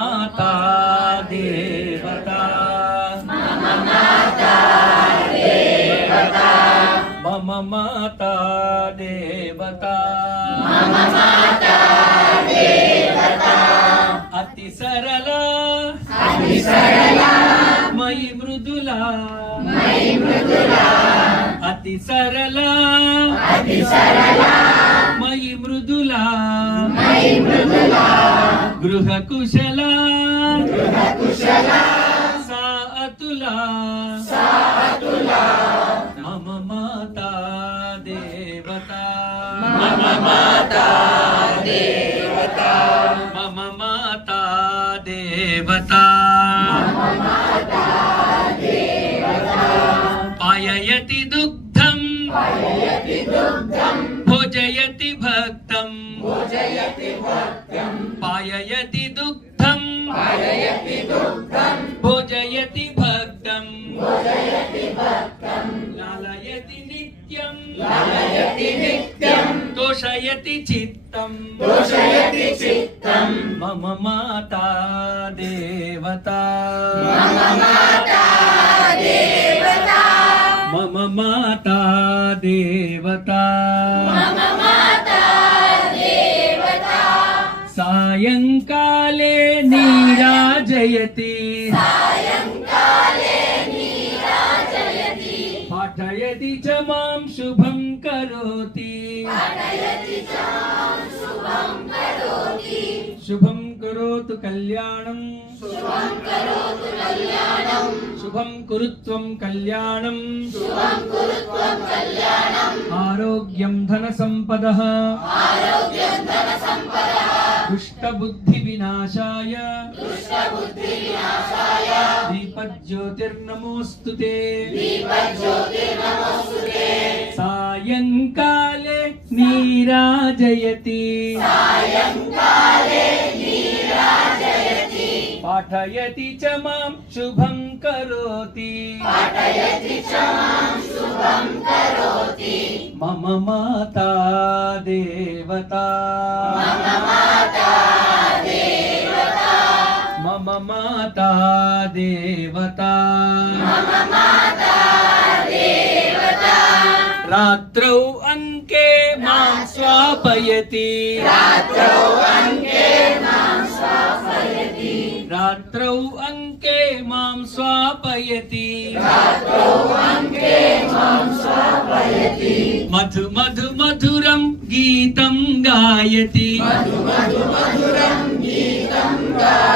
माता देवता मम माता देवता मम माता देवता मम माता देवता अति सरला मयि मृदुला अति सरला मयि मृदुला गृह कुशला सा अतुला मम माता देवता मम माता देवता मम माता देवता पाययति दुग्धं भोजयति भक्तं पाययति दुग्धं भोजयति भक्तं लालयति नित्यं तोषयति चित्तं मम माता देवता मम माता देवता मम माता देवता मम माता देवता सायंकाले नीराजयति सायंकाले नीराजयति पाठयति च मां शुभं करोति पाठयति च मां शुभं करोति शुभं करोतु कल्याणं शुभं करोतु कल्याणं शुभं कुरुत्वं कल्याणं शुभं कुरुत्वं कल्याणम् आरोग्यं धनसम्पदः आरोग्यं धनसम्पदः दुष्टबुद्धिविनाशाय दुष्टबुद्धिविनाशाय दीपज्योतिर्नमोऽस्तु ते दीपज्योतिर्नमोऽस्तुते सायंकाले नीराजयति सायंकाले नीराजयति पाठयति च मां शुभं करोति पाठयति च मां शुभं करोति मम माता देवता मम माता देवता मम माता देवता मम माता देवता रात्रौ अंके मां स्वापयति रात्रौ अंके मां स्वापयति रात्रौ अंके मां स्वापयति रात्रौ अंके मां स्वापयति मधु मधु मधुरं गीतं गायति मधु मधु मधुरं गीतं गायति